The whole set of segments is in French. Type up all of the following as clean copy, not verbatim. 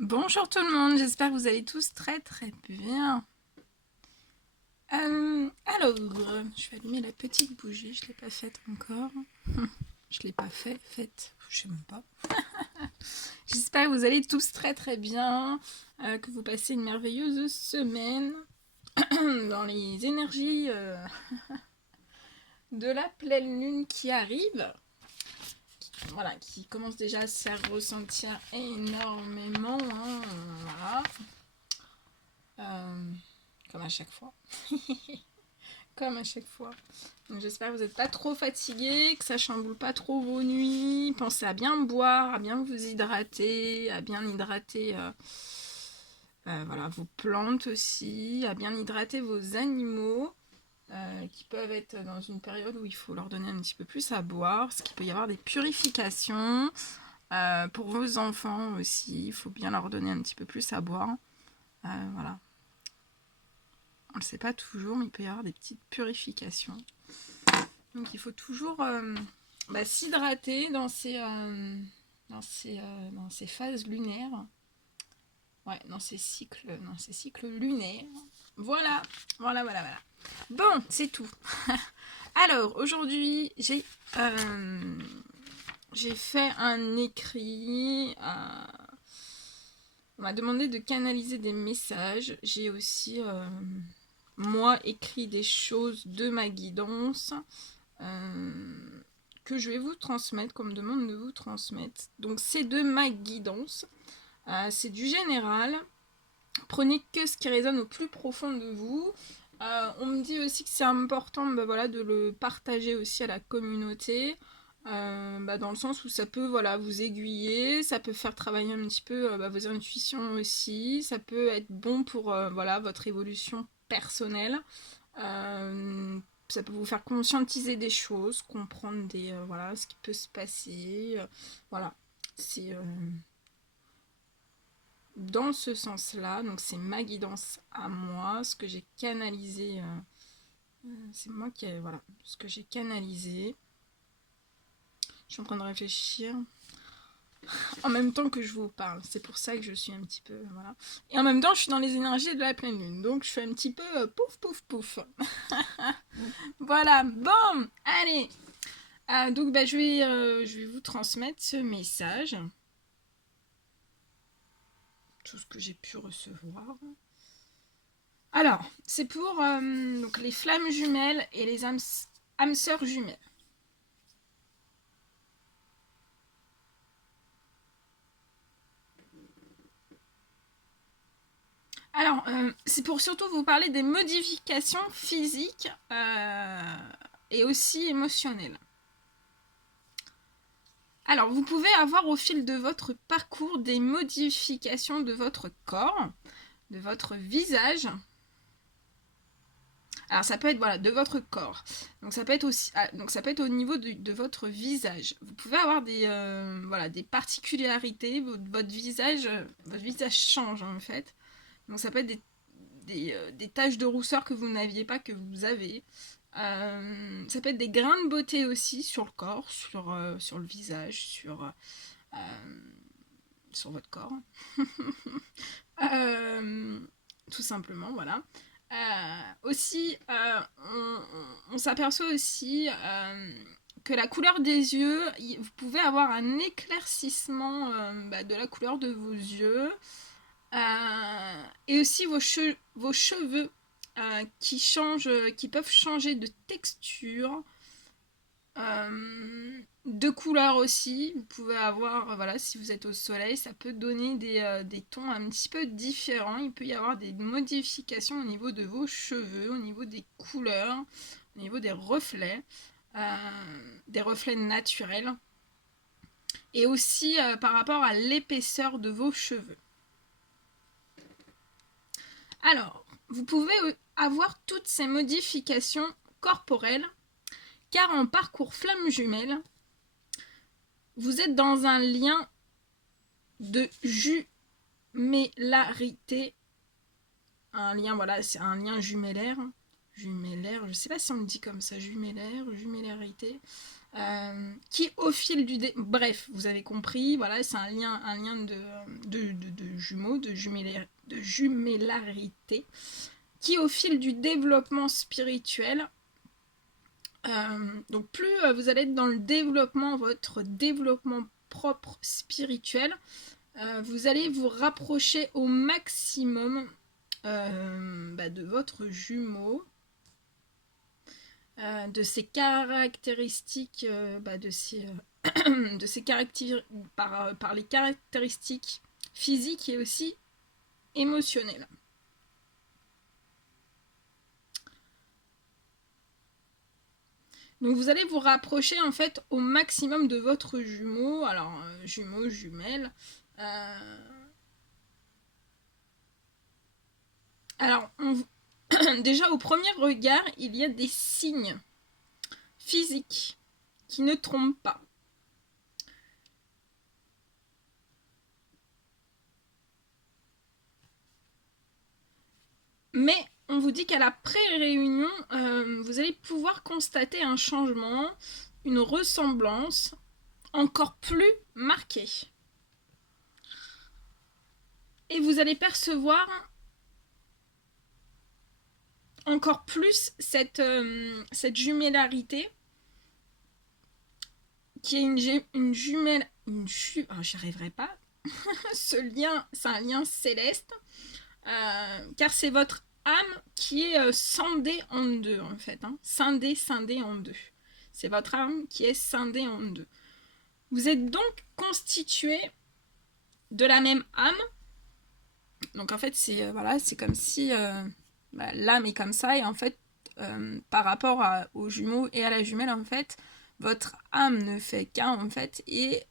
Bonjour tout le monde, j'espère que vous allez tous très très bien. Alors, je vais allumer la petite bougie, je ne l'ai pas faite encore. Je ne l'ai pas faite, je sais même pas. J'espère que vous allez tous très très bien, que vous passez une merveilleuse semaine dans les énergies de la pleine lune qui arrive. Voilà, qui commence déjà à se faire ressentir énormément. Voilà. Euh, Comme à chaque fois. Comme à chaque fois. Donc j'espère que vous n'êtes pas trop fatigués, que ça chamboule pas trop vos nuits. Pensez à bien boire, à bien vous hydrater, à bien hydrater voilà, vos plantes aussi, à bien hydrater vos animaux qui peuvent être dans une période où il faut leur donner un petit peu plus à boire, parce qu'il peut y avoir des purifications. Pour vos enfants aussi, il faut bien leur donner un petit peu plus à boire. Voilà. On ne le sait pas toujours, mais il peut y avoir des petites purifications. Donc il faut toujours s'hydrater dans ces phases lunaires. Ouais, dans ces cycles lunaires. Voilà, voilà. Bon, c'est tout. Alors, aujourd'hui, j'ai fait un écrit. On m'a demandé de canaliser des messages. J'ai aussi, moi, écrit des choses de ma guidance. Que je vais vous transmettre, qu'on me demande de vous transmettre. Donc c'est de ma guidance, c'est du général. Prenez que ce qui résonne au plus profond de vous. On me dit aussi que c'est important voilà, de le partager aussi à la communauté. Dans le sens où ça peut voilà, vous aiguiller, ça peut faire travailler un petit peu vos intuitions aussi, ça peut être bon pour voilà, votre évolution personnelle. Ça peut vous faire conscientiser des choses, comprendre voilà, ce qui peut se passer. Voilà, c'est dans ce sens-là. Donc c'est ma guidance à moi, ce que j'ai canalisé. C'est moi qui voilà, ce que j'ai canalisé. Je suis en train de réfléchir en même temps que je vous parle. C'est pour ça que je suis un petit peu voilà. Et en même temps, je suis dans les énergies de la pleine lune, donc je fais un petit peu pouf pouf pouf. Voilà. Bon, allez. Donc je vais vous transmettre ce message, tout ce que j'ai pu recevoir. Alors, c'est pour donc les flammes jumelles et les âmes sœurs jumelles. Alors, c'est pour surtout vous parler des modifications physiques et aussi émotionnelles. Alors, vous pouvez avoir au fil de votre parcours des modifications de votre corps, de votre visage. Alors, ça peut être voilà, de votre corps. Donc, ça peut être aussi, donc ça peut être au niveau de votre visage. Vous pouvez avoir voilà, des particularités. Votre visage change en fait. Donc, ça peut être des taches de rousseur que vous n'aviez pas, que vous avez. Ça peut être des grains de beauté aussi sur le corps, sur le visage, sur votre corps. Euh, Tout simplement, voilà. Aussi, on s'aperçoit aussi que la couleur des yeux, vous pouvez avoir un éclaircissement de la couleur de vos yeux. Et aussi vos cheveux qui peuvent changer de texture, de couleur aussi. Vous pouvez avoir, voilà, si vous êtes au soleil, ça peut donner des tons un petit peu différents. Il peut y avoir des modifications au niveau de vos cheveux, au niveau des couleurs, au niveau des reflets naturels. Et aussi par rapport à l'épaisseur de vos cheveux. Alors, vous pouvez avoir toutes ces modifications corporelles, car en parcours flamme jumelle, vous êtes dans un lien de jumellarité. Un lien, voilà, c'est un lien jumellaire. jumellaire, je sais pas si on le dit comme ça, jumellaire, jumellarité, qui au fil du... Bref, vous avez compris, voilà, c'est un lien de jumeaux, de jumellarité, qui au fil du développement spirituel, donc plus vous allez être dans le développement, votre développement propre spirituel, vous allez vous rapprocher au maximum de votre jumeau, de ses caractéristiques, de ses caractéristiques par les caractéristiques physiques et aussi émotionnelles. Donc vous allez vous rapprocher en fait au maximum de votre jumeau, alors jumeau, jumelle. Alors déjà au premier regard, il y a des signes physiques qui ne trompent pas. Mais on vous dit qu'à la pré-réunion, vous allez pouvoir constater un changement, une ressemblance encore plus marquée. Et vous allez percevoir encore plus cette jumellarité qui est une jumelle... j'y arriverai pas. Ce lien, c'est un lien céleste, car c'est votre âme qui est scindée en deux, en fait. Scindée en deux. C'est votre âme qui est scindée en deux. Vous êtes donc constitué de la même âme. Donc en fait, c'est comme si l'âme est comme ça, et en fait, par rapport aux jumeaux et à la jumelle, en fait, votre âme ne fait qu'un, en fait, et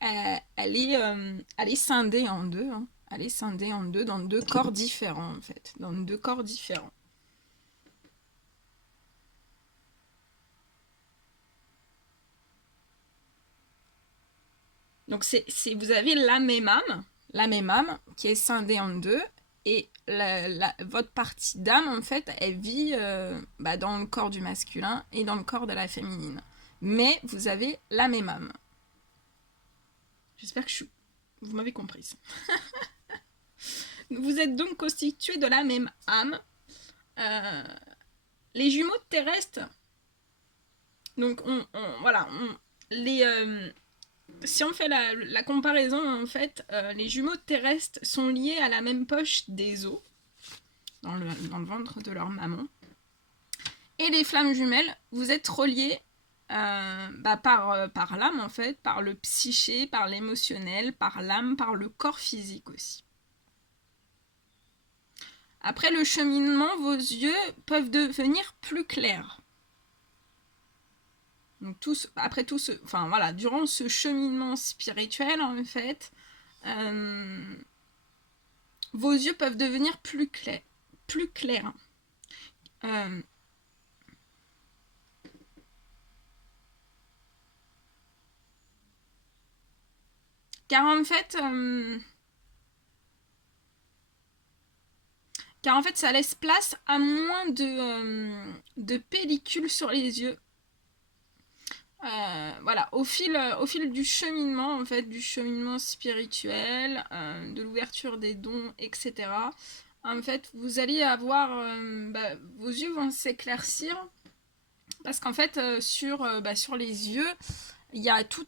elle est scindée en deux. Elle est scindée en deux dans deux corps différents, en fait. Dans deux corps différents. Donc vous avez la même âme qui est scindée en deux, et votre partie d'âme, en fait, elle vit dans le corps du masculin et dans le corps de la féminine. Mais vous avez la même âme. J'espère que vous m'avez comprise. Vous êtes donc constitués de la même âme. Les jumeaux terrestres, donc si on fait la comparaison, en fait, les jumeaux terrestres sont liés à la même poche des os, dans le ventre de leur maman. Et les flammes jumelles, vous êtes reliés par l'âme, en fait, par le psyché, par l'émotionnel, par l'âme, par le corps physique aussi. Après le cheminement, vos yeux peuvent devenir plus clairs. Donc durant ce cheminement spirituel, en fait, vos yeux peuvent devenir plus clairs. Car en fait, ça laisse place à moins de pellicule sur les yeux. Au fil du cheminement, en fait, du cheminement spirituel, de l'ouverture des dons, etc. En fait, vous allez avoir... vos yeux vont s'éclaircir, parce qu'en fait, sur les yeux, il y a tout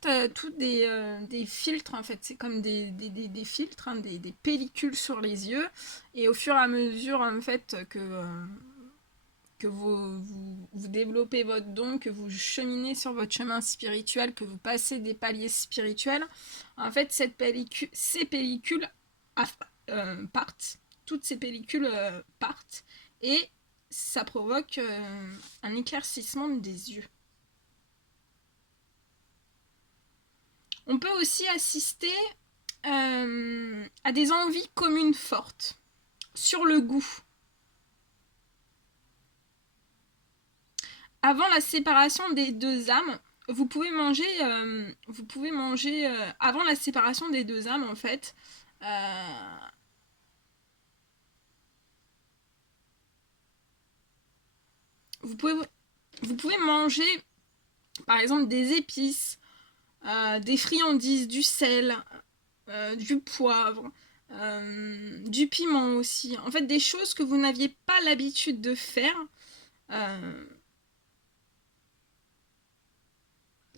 des filtres, en fait. C'est comme des filtres, des pellicules sur les yeux. Et au fur et à mesure, en fait, que vous développez votre don, que vous cheminez sur votre chemin spirituel, que vous passez des paliers spirituels, en fait, ces pellicules partent. Toutes ces pellicules partent. Et ça provoque un éclaircissement des yeux. On peut aussi assister à des envies communes fortes sur le goût. Avant la séparation des deux âmes, vous pouvez manger avant la séparation des deux âmes, en fait. vous pouvez manger, par exemple, des épices, des friandises, du sel, du poivre, du piment aussi. En fait, des choses que vous n'aviez pas l'habitude de faire.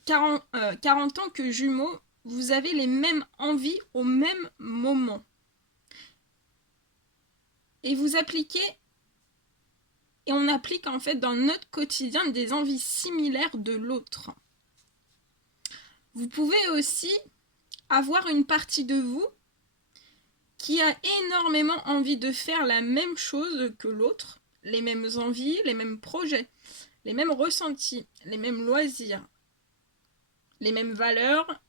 40 ans que jumeaux, vous avez les mêmes envies au même moment. Et vous appliquez, et on applique en fait dans notre quotidien des envies similaires de l'autre. Vous pouvez aussi avoir une partie de vous qui a énormément envie de faire la même chose que l'autre, les mêmes envies, les mêmes projets, les mêmes ressentis, les mêmes loisirs, les mêmes valeurs,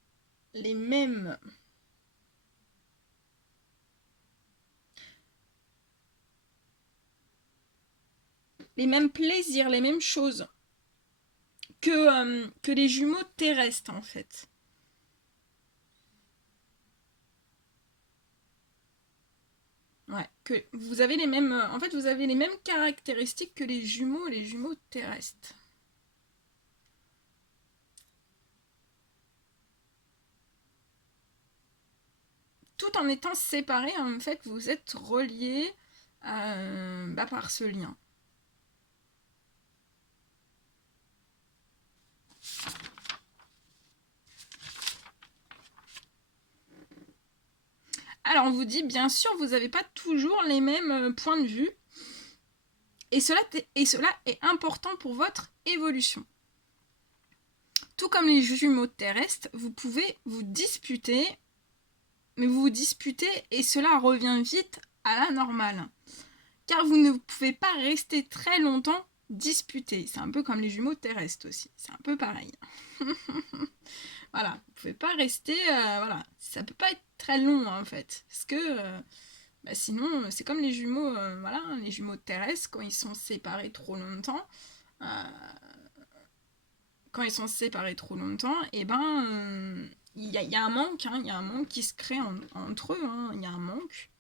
les mêmes plaisirs, les mêmes choses que les jumeaux terrestres en fait. Ouais, que vous avez les mêmes, en fait, vous avez les mêmes caractéristiques que les jumeaux terrestres. Tout en étant séparés, en fait, vous êtes reliés par ce lien. Alors, on vous dit, bien sûr, vous n'avez pas toujours les mêmes points de vue. Et cela est important pour votre évolution. Tout comme les jumeaux terrestres, vous pouvez vous disputer, mais vous vous disputez et cela revient vite à la normale. Car vous ne pouvez pas rester très longtemps disputés. C'est un peu comme les jumeaux terrestres aussi. C'est un peu pareil. Voilà, vous pouvez pas rester, voilà, ça peut pas être très long en fait, parce que sinon c'est comme les jumeaux, voilà, les jumeaux terrestres quand ils sont séparés trop longtemps, et il y a un manque, il y a un manque qui se crée entre eux, il y a un manque.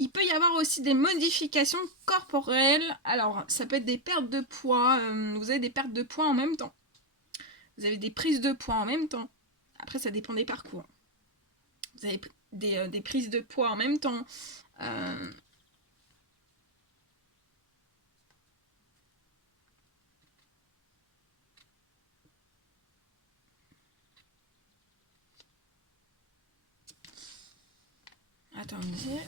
Il peut y avoir aussi des modifications corporelles. Alors, ça peut être des pertes de poids. Vous avez des pertes de poids en même temps. Vous avez des prises de poids en même temps. Après, ça dépend des parcours. Vous avez des prises de poids en même temps. Attendez.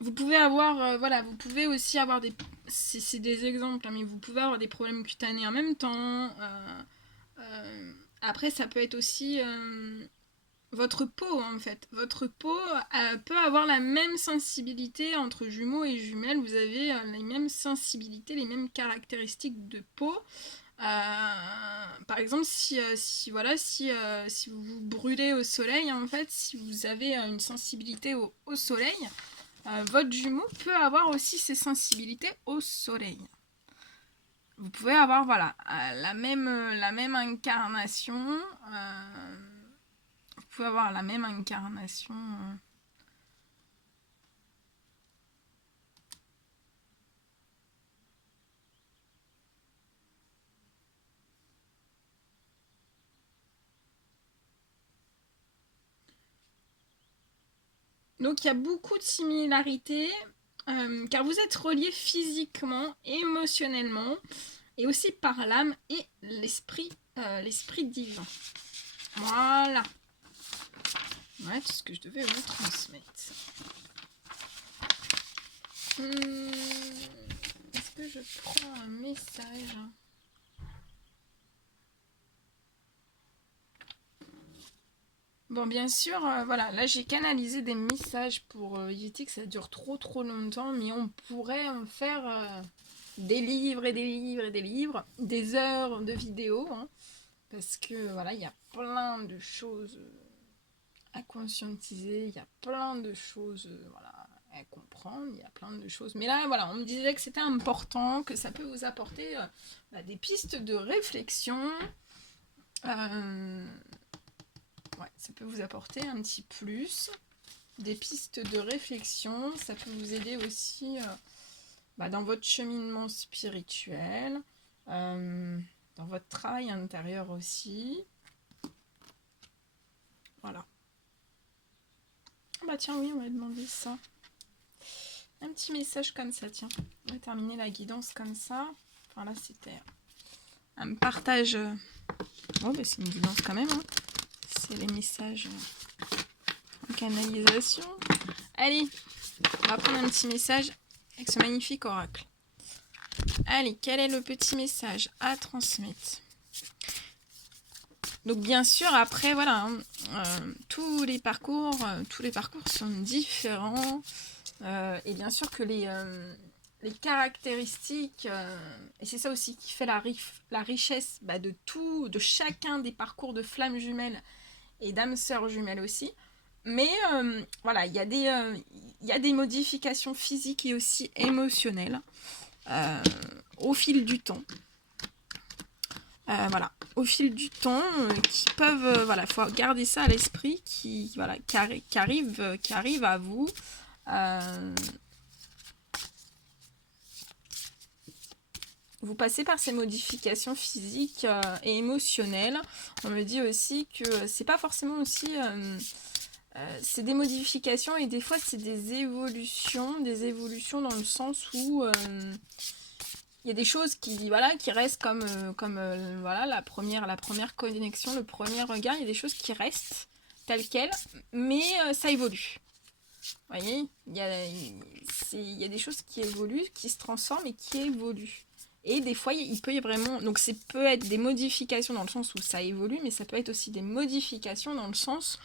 Vous pouvez avoir, voilà, vous pouvez aussi avoir des, c'est des exemples, mais vous pouvez avoir des problèmes cutanés en même temps. Après, ça peut être aussi votre peau en fait. Votre peau peut avoir la même sensibilité entre jumeaux et jumelles. Vous avez les mêmes sensibilités, les mêmes caractéristiques de peau. Par exemple, si vous vous brûlez au soleil, en fait, si vous avez une sensibilité au soleil, votre jumeau peut avoir aussi ses sensibilités au soleil. Vous pouvez avoir voilà la même incarnation. Vous pouvez avoir la même incarnation. Donc il y a beaucoup de similarités, car vous êtes reliés physiquement, émotionnellement, et aussi par l'âme et l'esprit divin. Voilà. Ouais, tout ce que je devais vous transmettre. Est-ce que je prends un message ? Bon, bien sûr, voilà, là j'ai canalisé des messages pour Yeti, que ça dure trop longtemps, mais on pourrait en faire des livres et des livres et des livres, des heures de vidéos, hein, parce que voilà, il y a plein de choses à conscientiser, il y a plein de choses voilà, à comprendre, il y a plein de choses. Mais là, voilà, on me disait que c'était important, que ça peut vous apporter des pistes de réflexion. Ouais, ça peut vous apporter un petit plus, des pistes de réflexion. Ça peut vous aider aussi dans votre cheminement spirituel, dans votre travail intérieur aussi. Voilà. Bah tiens, oui, on va demander ça. Un petit message comme ça, tiens. On va terminer la guidance comme ça. Enfin là, c'était un partage. Bon, bah, c'est une guidance quand même. Hein. C'est les messages en canalisation. Allez, on va prendre un petit message avec ce magnifique oracle. Allez, quel est le petit message à transmettre? Donc bien sûr, après, voilà, tous les parcours sont différents. Et bien sûr que les caractéristiques, et c'est ça aussi qui fait la richesse de chacun des parcours de flammes jumelles et d'âmes sœurs jumelles aussi. Mais voilà, il y a des modifications physiques et aussi émotionnelles au fil du temps. Voilà, au fil du temps, qui peuvent, voilà, faut garder ça à l'esprit, qui arrive à vous. Vous passez par ces modifications physiques et émotionnelles. On me dit aussi que c'est pas forcément aussi... c'est des modifications et des fois c'est des évolutions dans le sens où il y a des choses qui restent comme voilà, la première connexion, le premier regard. Il y a des choses qui restent telles quelles, mais ça évolue. Vous voyez, il y a des choses qui évoluent, qui se transforment et qui évoluent. Et des fois, il peut y vraiment... Donc, ça peut être des modifications dans le sens où ça évolue, mais ça peut être aussi des modifications dans le sens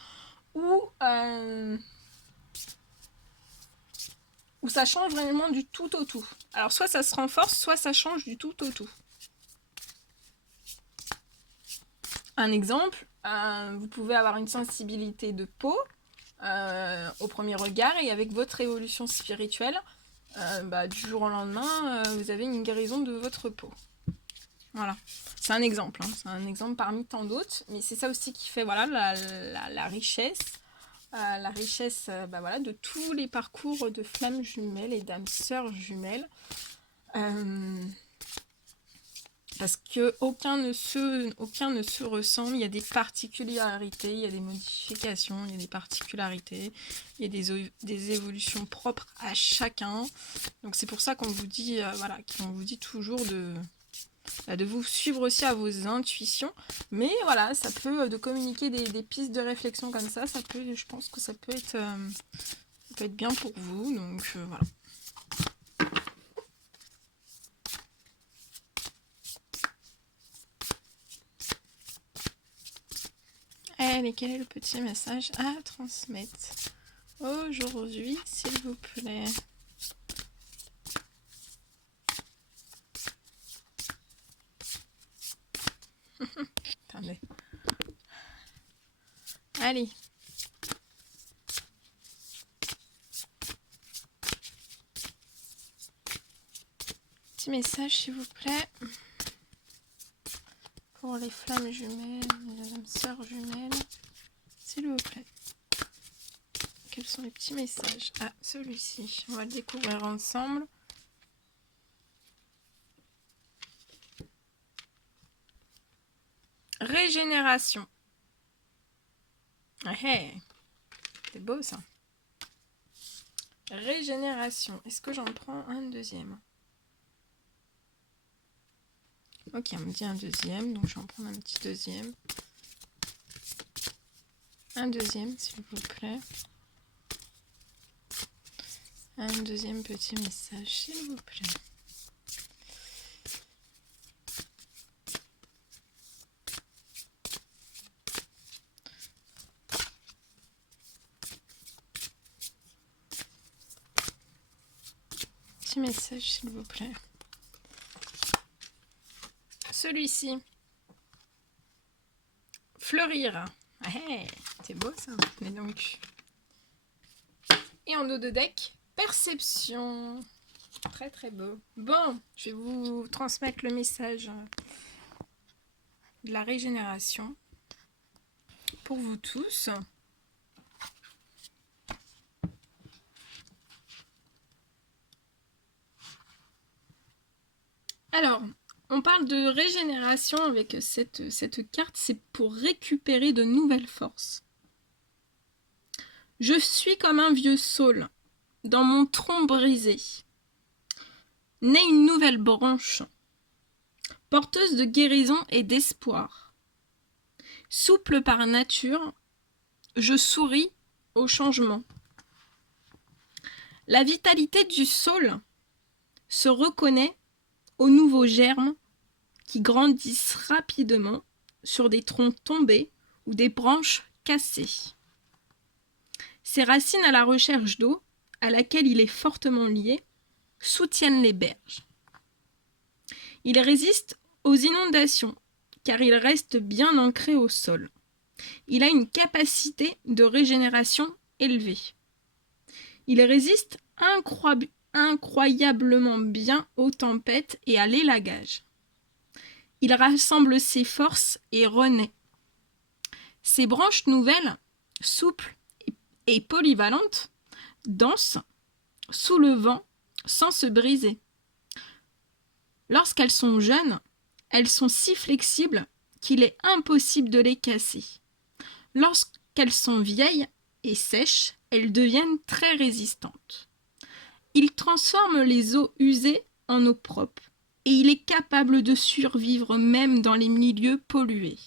où ça change vraiment du tout au tout. Alors, soit ça se renforce, soit ça change du tout au tout. Un exemple, vous pouvez avoir une sensibilité de peau au premier regard, et avec votre évolution spirituelle, du jour au lendemain, vous avez une guérison de votre peau. Voilà, c'est un exemple, hein. C'est un exemple parmi tant d'autres, mais c'est ça aussi qui fait voilà, la richesse. La richesse voilà, de tous les parcours de flammes jumelles et d'âmes sœurs jumelles. Parce que aucun ne se ressemble. Il y a des particularités, il y a des modifications, il y a des particularités, il y a des évolutions propres à chacun. Donc c'est pour ça qu'on vous dit, qu'on vous dit toujours de vous suivre aussi à vos intuitions. Mais voilà, ça peut, de communiquer des pistes de réflexion comme ça, je pense que ça peut être bien pour vous. Donc voilà. Allez, quel est le petit message à transmettre aujourd'hui, s'il vous plaît? Attendez. Allez. Petit message, s'il vous plaît. Pour les flammes jumelles, les âmes sœurs jumelles, s'il vous plaît. Quels sont les petits messages? Ah, celui-ci. On va le découvrir ensemble. Régénération. Hey, c'est beau ça. Régénération. Est-ce que j'en prends un deuxième? Ok, on me dit un deuxième, donc je vais en prendre un petit deuxième. Un deuxième, s'il vous plaît. Un deuxième petit message, s'il vous plaît. Petit message, s'il vous plaît. Celui-ci. Fleurir. Ouais, c'est beau ça. Mais donc... Et en dos de deck, perception. Très très beau. Bon, je vais vous transmettre le message de la régénération pour vous tous. Alors, on parle de régénération avec cette carte, c'est pour récupérer de nouvelles forces. Je suis comme un vieux saule, dans mon tronc brisé. Naît une nouvelle branche, porteuse de guérison et d'espoir. Souple par nature, je souris au changement. La vitalité du saule se reconnaît aux nouveaux germes qui grandissent rapidement sur des troncs tombés ou des branches cassées. Ses racines à la recherche d'eau, à laquelle il est fortement lié, soutiennent les berges. Il résiste aux inondations, car il reste bien ancré au sol. Il a une capacité de régénération élevée. Il résiste incroyablement bien aux tempêtes et à l'élagage. Il rassemble ses forces et renaît. Ses branches nouvelles, souples et polyvalentes, dansent sous le vent sans se briser. Lorsqu'elles sont jeunes, elles sont si flexibles qu'il est impossible de les casser. Lorsqu'elles sont vieilles et sèches, elles deviennent très résistantes. Il transforme les eaux usées en eau propre et il est capable de survivre même dans les milieux pollués.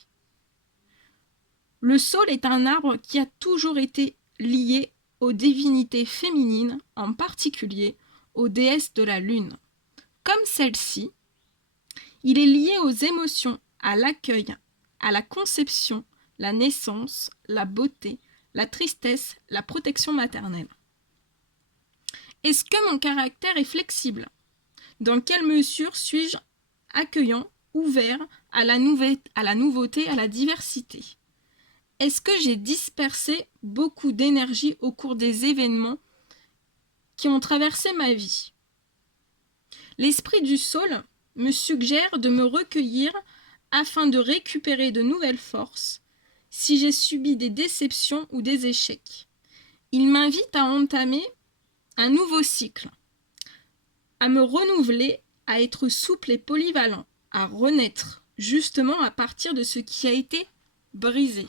Le saule est un arbre qui a toujours été lié aux divinités féminines, en particulier aux déesses de la lune. Comme celle-ci, il est lié aux émotions, à l'accueil, à la conception, la naissance, la beauté, la tristesse, la protection maternelle. Est-ce que mon caractère est flexible? Dans quelle mesure suis-je accueillant, ouvert à la nouveauté, à la diversité? Est-ce que j'ai dispersé beaucoup d'énergie au cours des événements qui ont traversé ma vie? L'esprit du saule me suggère de me recueillir afin de récupérer de nouvelles forces si j'ai subi des déceptions ou des échecs. Il m'invite à entamer un nouveau cycle, à me renouveler, à être souple et polyvalent, à renaître justement à partir de ce qui a été brisé.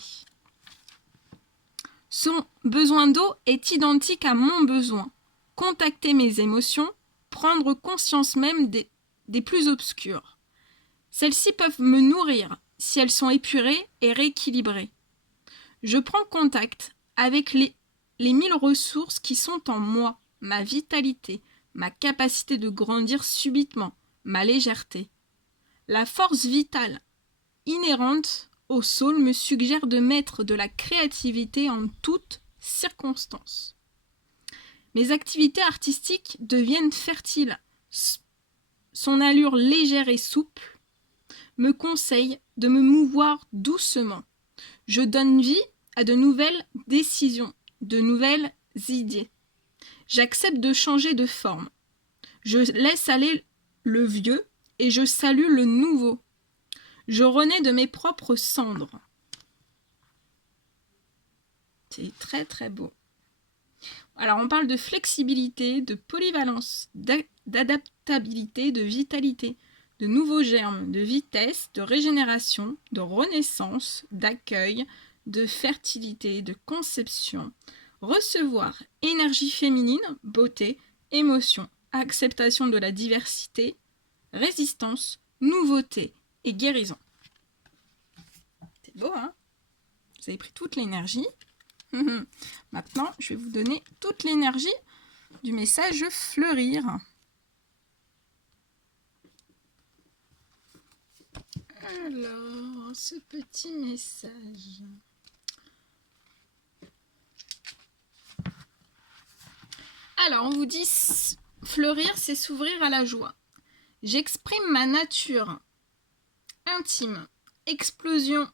Son besoin d'eau est identique à mon besoin. Contacter mes émotions, prendre conscience même des plus obscures. Celles-ci peuvent me nourrir si elles sont épurées et rééquilibrées. Je prends contact avec les 1000 ressources qui sont en moi, ma vitalité, ma capacité de grandir subitement, ma légèreté. La force vitale inhérente au saule me suggère de mettre de la créativité en toutes circonstances. Mes activités artistiques deviennent fertiles. Son allure légère et souple me conseille de me mouvoir doucement. Je donne vie à de nouvelles décisions, de nouvelles idées. J'accepte de changer de forme. Je laisse aller le vieux et je salue le nouveau. Je renais de mes propres cendres. C'est très très beau. Alors on parle de flexibilité, de polyvalence, d'adaptabilité, de vitalité, de nouveaux germes, de vitesse, de régénération, de renaissance, d'accueil, de fertilité, de conception. Recevoir énergie féminine, beauté, émotion, acceptation de la diversité, résistance, nouveauté et guérison. C'est beau, hein? Vous avez pris toute l'énergie. Maintenant, je vais vous donner toute l'énergie du message fleurir. Alors, ce petit message. Alors, on vous dit fleurir, c'est s'ouvrir à la joie. J'exprime ma nature intime, explosion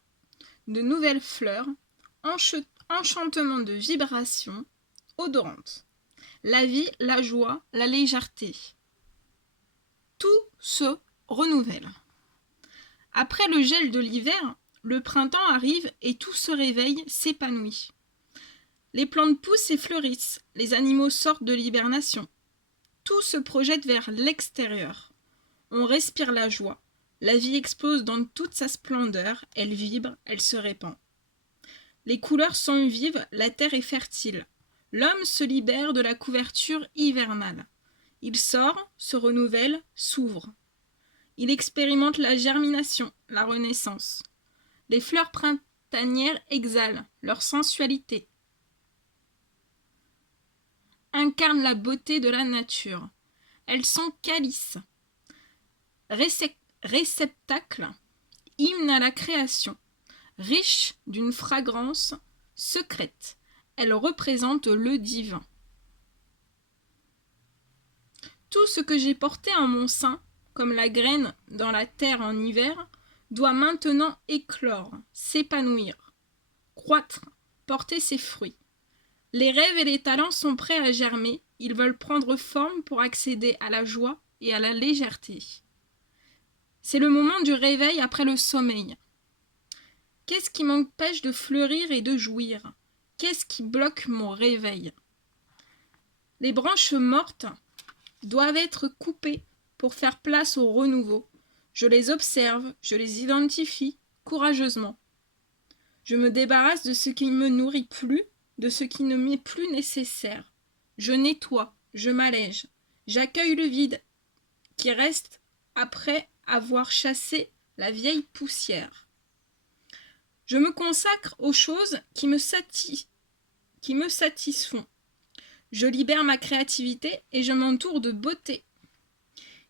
de nouvelles fleurs enchantement de vibrations odorantes. La vie, la joie, la légèreté. Tout se renouvelle. Après le gel de l'hiver, le printemps arrive et tout se réveille, s'épanouit. Les plantes poussent et fleurissent, les animaux sortent de l'hibernation. Tout se projette vers l'extérieur. On respire la joie. La vie explose dans toute sa splendeur, elle vibre, elle se répand. Les couleurs sont vives, la terre est fertile. L'homme se libère de la couverture hivernale. Il sort, se renouvelle, s'ouvre. Il expérimente la germination, la renaissance. Les fleurs printanières exhalent leur sensualité, incarnent la beauté de la nature. Elles sont calices, réceptacles, hymne à la création, riches d'une fragrance secrète. Elles représentent le divin. Tout ce que j'ai porté en mon sein, comme la graine dans la terre en hiver, doit maintenant éclore, s'épanouir, croître, porter ses fruits. Les rêves et les talents sont prêts à germer, ils veulent prendre forme pour accéder à la joie et à la légèreté. C'est le moment du réveil après le sommeil. Qu'est-ce qui m'empêche de fleurir et de jouir? Qu'est-ce qui bloque mon réveil? Les branches mortes doivent être coupées pour faire place au renouveau. Je les observe, je les identifie courageusement. Je me débarrasse de ce qui ne me nourrit plus, de ce qui ne m'est plus nécessaire. Je nettoie, je m'allège, j'accueille le vide qui reste après avoir chassé la vieille poussière. Je me consacre aux choses qui me satisfont. Je libère ma créativité et je m'entoure de beauté.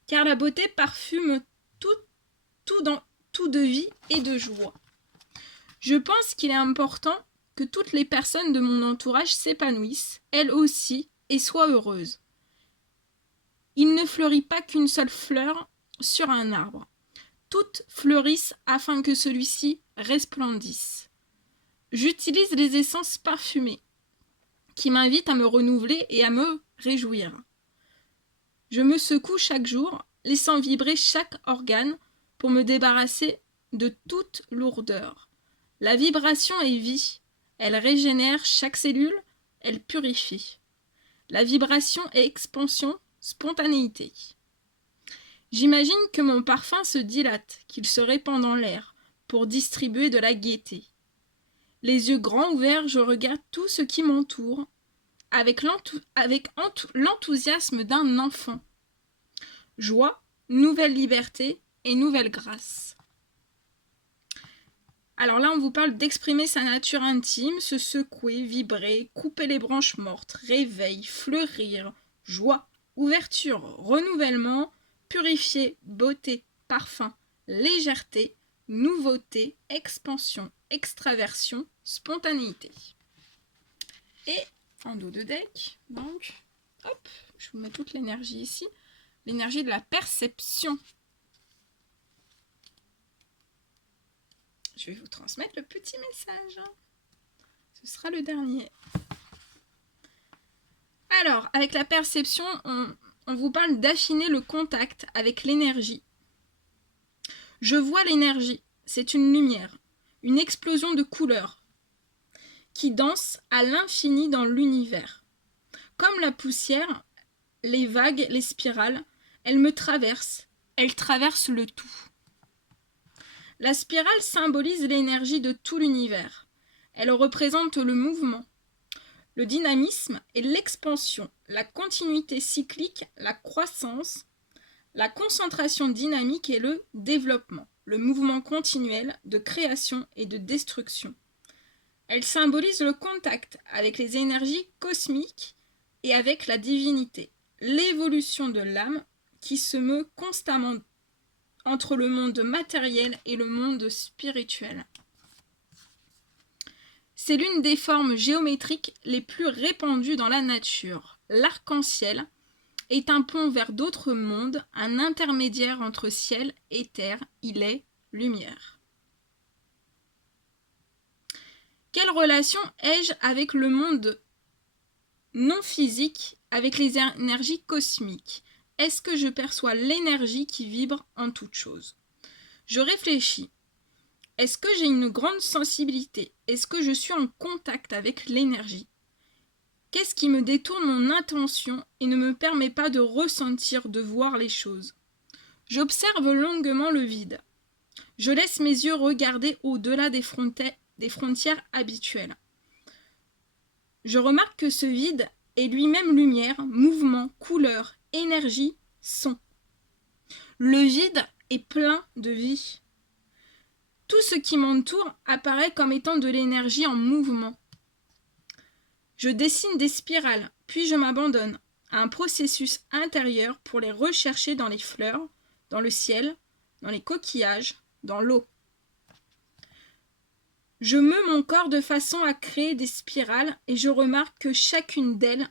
Car la beauté parfume tout de vie et de joie. Je pense qu'il est important que toutes les personnes de mon entourage s'épanouissent, elles aussi, et soient heureuses. Il ne fleurit pas qu'une seule fleur sur un arbre. Toutes fleurissent afin que celui-ci resplendisse. J'utilise les essences parfumées qui m'invitent à me renouveler et à me réjouir. Je me secoue chaque jour, laissant vibrer chaque organe pour me débarrasser de toute lourdeur. La vibration est vie, elle régénère chaque cellule, elle purifie. La vibration est expansion, spontanéité. J'imagine que mon parfum se dilate, qu'il se répand dans l'air, pour distribuer de la gaieté. Les yeux grands ouverts, je regarde tout ce qui m'entoure, avec l'enthousiasme d'un enfant. Joie, nouvelle liberté et nouvelle grâce. Alors là, on vous parle d'exprimer sa nature intime, se secouer, vibrer, couper les branches mortes, réveil, fleurir, joie, ouverture, renouvellement, purifier, beauté, parfum, légèreté, nouveauté, expansion, extraversion, spontanéité. Et en dos de deck, donc, hop, je vous mets toute l'énergie ici, l'énergie de la perception. Je vais vous transmettre le petit message. Ce sera le dernier. Alors, avec la perception, on vous parle d'affiner le contact avec l'énergie. Je vois l'énergie, c'est une lumière, une explosion de couleurs qui danse à l'infini dans l'univers. Comme la poussière, les vagues, les spirales, elles me traversent, elles traversent le tout. La spirale symbolise l'énergie de tout l'univers. Elle représente le mouvement, le dynamisme et l'expansion, la continuité cyclique, la croissance, la concentration dynamique et le développement, le mouvement continuel de création et de destruction. Elle symbolise le contact avec les énergies cosmiques et avec la divinité, l'évolution de l'âme qui se meut constamment entre le monde matériel et le monde spirituel. C'est l'une des formes géométriques les plus répandues dans la nature. L'arc-en-ciel est un pont vers d'autres mondes, un intermédiaire entre ciel et terre. Il est lumière. Quelle relation ai-je avec le monde non physique, avec les énergies cosmiques? Est-ce que je perçois l'énergie qui vibre en toute chose? Je réfléchis. Est-ce que j'ai une grande sensibilité? Est-ce que je suis en contact avec l'énergie? Qu'est-ce qui me détourne mon attention et ne me permet pas de ressentir, de voir les choses? J'observe longuement le vide. Je laisse mes yeux regarder au-delà des frontières habituelles. Je remarque que ce vide est lui-même lumière, mouvement, couleur, énergie, son. Le vide est plein de vie. Tout ce qui m'entoure apparaît comme étant de l'énergie en mouvement. Je dessine des spirales, puis je m'abandonne à un processus intérieur pour les rechercher dans les fleurs, dans le ciel, dans les coquillages, dans l'eau. Je meus mon corps de façon à créer des spirales et je remarque que chacune d'elles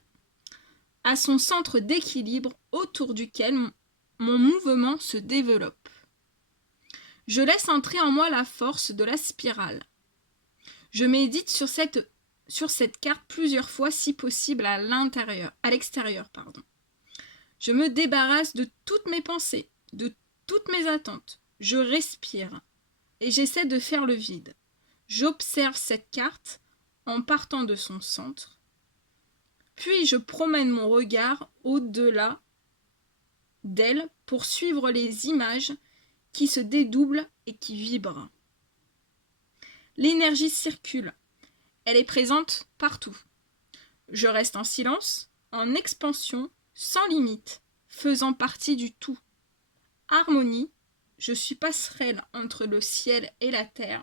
a son centre d'équilibre autour duquel mon mouvement se développe. Je laisse entrer en moi la force de la spirale. Je médite sur cette carte plusieurs fois si possible à l'extérieur. Je me débarrasse de toutes mes pensées, de toutes mes attentes. Je respire et j'essaie de faire le vide. J'observe cette carte en partant de son centre, puis je promène mon regard au-delà d'elle pour suivre les images qui se dédoublent et qui vibrent. L'énergie circule. Elle est présente partout. Je reste en silence, en expansion, sans limite, faisant partie du tout. Harmonie, je suis passerelle entre le ciel et la terre.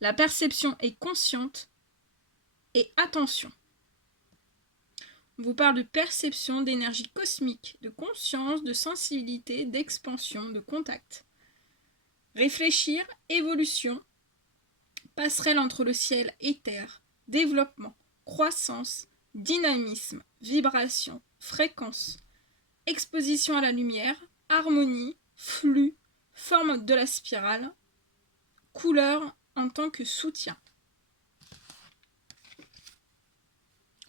La perception est consciente et attention. On vous parle de perception, d'énergie cosmique, de conscience, de sensibilité, d'expansion, de contact. Réfléchir, évolution, passerelle entre le ciel et terre, développement, croissance, dynamisme, vibration, fréquence, exposition à la lumière, harmonie, flux, forme de la spirale, couleur en tant que soutien.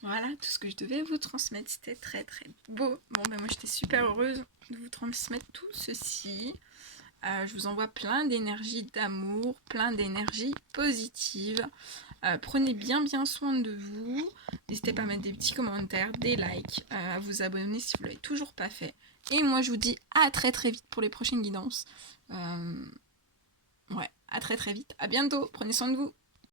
Voilà tout ce que je devais vous transmettre, c'était très très beau. Bon ben moi j'étais super heureuse de vous transmettre tout ceci. Je vous envoie plein d'énergie d'amour, plein d'énergie positive. Prenez bien soin de vous. N'hésitez pas à mettre des petits commentaires, des likes, à vous abonner si vous ne l'avez toujours pas fait. Et moi je vous dis à très très vite pour les prochaines guidances. Ouais, à très très vite. À bientôt. Prenez soin de vous.